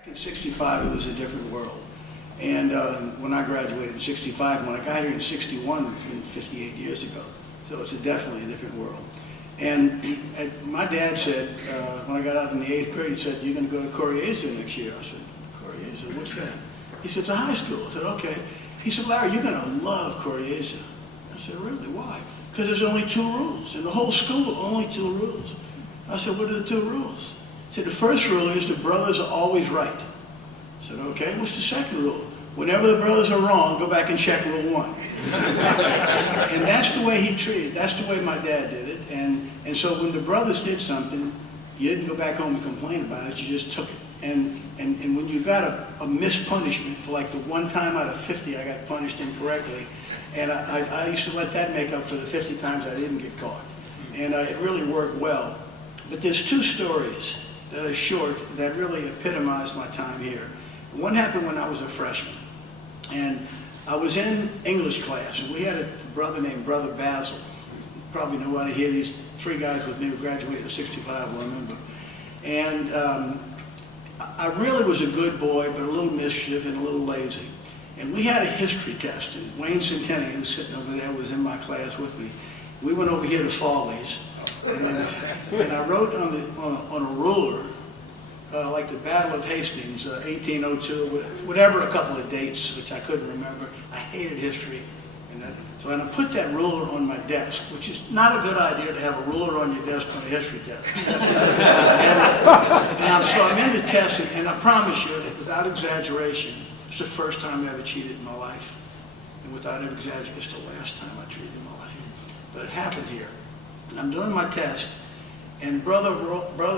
Back in '65, it was a different world. And when I graduated in '65, when I got here in '61, it's been 58 years ago. So it's definitely a different world. And my dad said, when I got out in the 8th grade, he said, "You're going to go to Corriese next year." I said, "Corriese? What's that?" He said, "It's a high school." I said, "Okay." He said, "Larry, you're going to love Corriese." I said, "Really? Why?" "Because there's only 2 rules. In the whole school, only 2 rules." I said, "What are the 2 rules?" He said, "The first rule is the brothers are always right." I said, "Okay, what's the second rule?" "Whenever the brothers are wrong, go back and check rule 1. And that's the way he treated, that's the way my dad did it. And so when the brothers did something, you didn't go back home and complain about it, you just took it. And when you got a mispunishment, for like the 1 time out of 50 I got punished incorrectly, and I used to let that make up for the 50 times I didn't get caught. And it really worked well. But there's 2 stories that are short that really epitomize my time here. One happened when I was a freshman, and I was in English class, and we had a brother named Brother Basil. You probably know why I hear these 3 guys with me who graduated in '65 will remember. And I really was a good boy, but a little mischief and a little lazy. And we had a history test, and Wayne Centennial, who's sitting over there, was in my class with me. We went over here to Farley's, and I wrote on a ruler, like the Battle of Hastings, 1802, whatever, a couple of dates, which I couldn't remember. I hated history. So I put that ruler on my desk, which is not a good idea to have a ruler on your desk on a history test. So I'm in the test, and I promise you, without exaggeration, it's the first time I ever cheated in my life. And without exaggeration, it's the last time I cheated in my life. But it happened here. And I'm doing my test, and Brother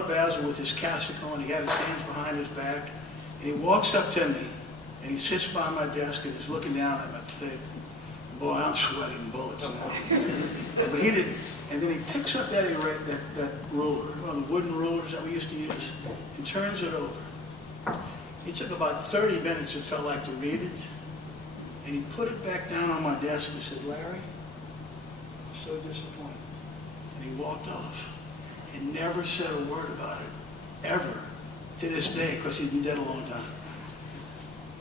Basil with his cassock on, he had his hands behind his back, and he walks up to me, and he sits by my desk and he's looking down at my table. Boy, I'm sweating bullets now. But he didn't. And then he picks up that ruler, one of the wooden rulers that we used to use, and turns it over. It took about 30 minutes, it felt like, to read it. And he put it back down on my desk and he said, "Larry, I'm so disappointed." And he walked off and never said a word about it, ever, to this day, because he's been dead a long time.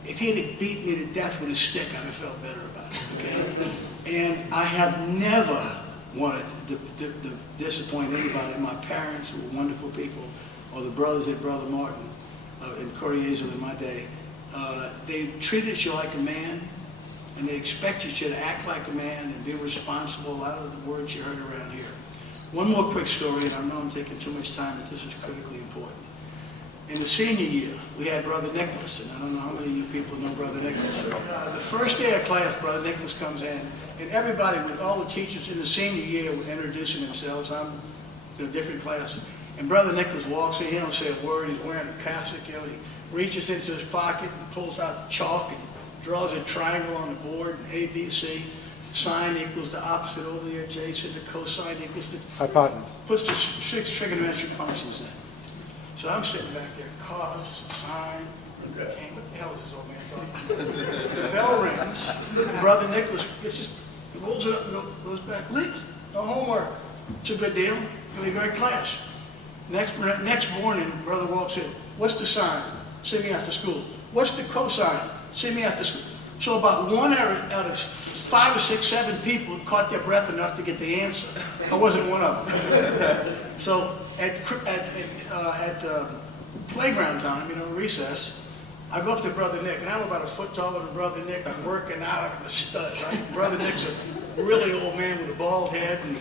If he had beat me to death with a stick, I'd have felt better about it, okay? And I have never wanted to disappoint anybody. My parents, who were wonderful people, or the brothers at Brother Martin in Corriese in my day, they treated you like a man, and they expected you to act like a man and be responsible. A lot of the words you heard around here. One more quick story, and I know I'm taking too much time, but this is critically important. In the senior year, we had Brother Nicholas, and I don't know how many of you people know Brother Nicholas. The first day of class, Brother Nicholas comes in, and everybody, with all the teachers in the senior year, were introducing themselves. I'm in a different class. And Brother Nicholas walks in, he don't say a word, he's wearing a cassock, you know, he reaches into his pocket and pulls out chalk and draws a triangle on the board, A, B, C. Sine equals the opposite over the adjacent, the cosine equals the... Hypotenuse. Puts the 6 trigonometric functions in. So I'm sitting back there, cos, sine, tan, what the hell is this old man talking about? The bell rings, and Brother Nicholas he rolls it up and goes back, "Leave, no homework." It's a good deal, it'll be a great class. Next morning, Brother walks in, "What's the sine? See me after school." "What's the cosine? See me after school." So about 1 out of 5 or 6, 7 people caught their breath enough to get the answer. I wasn't one of them. So at playground time, you know, recess, I go up to Brother Nick, and I'm about a foot taller than Brother Nick. I'm working out, I'm a stud, right? Brother Nick's a really old man with a bald head. And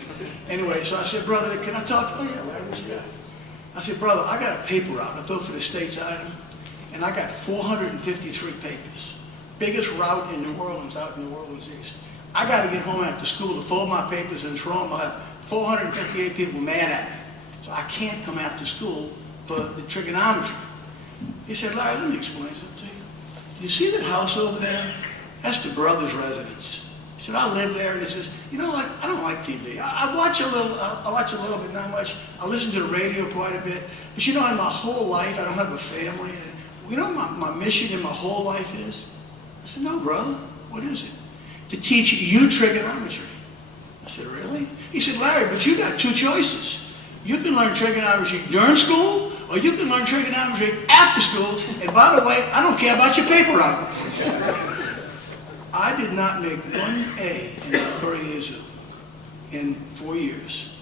anyway, so I said, "Brother Nick, can I talk to you?" "Yeah, Larry, what you got?" I said, "Brother, I got a paper out. I thought for the state's item, and I got 453 papers. Biggest route in New Orleans, out in New Orleans East. I got to get home after school to fold my papers and throw them. I'll have 458 people mad at me. So I can't come after school for the trigonometry." He said, "Larry, let me explain something to you. Do you see that house over there? That's the brother's residence." He said, "I live there." And he says, "You know, like, I don't like TV. I watch a little bit, not much. I listen to the radio quite a bit. But you know, in my whole life, I don't have a family. You know what my mission in my whole life is?" I said, "No, brother. What is it?" "To teach you trigonometry." I said, "Really?" He said, "Larry, but you got 2 choices. You can learn trigonometry during school, or you can learn trigonometry after school, and by the way, I don't care about your paper route. I did not make one A in Koryezu in 4 years.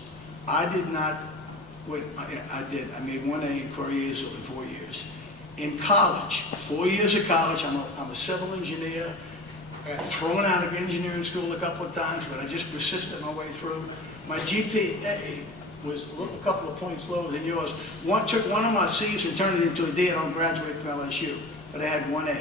I did not, wait, I did. I made one A in Koryezu in 4 years. In college, 4 years of college, I'm a civil engineer. I got thrown out of engineering school a couple of times, but I just persisted my way through. My GPA was a couple of points lower than yours. Took one of my C's and turned it into a D, and I'll graduate from LSU. But I had one A.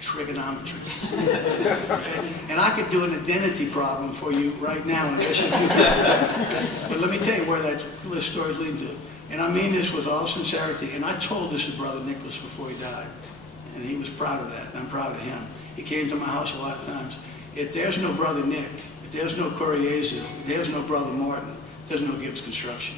Trigonometry. Okay? And I could do an identity problem for you right now, and I guess you could. But let me tell you where that story leads to. And I mean this with all sincerity. And I told this to Brother Nicholas before he died. And he was proud of that, and I'm proud of him. He came to my house a lot of times. If there's no Brother Nick, if there's no Koryezu, if there's no Brother Martin, there's no Gibbs Construction.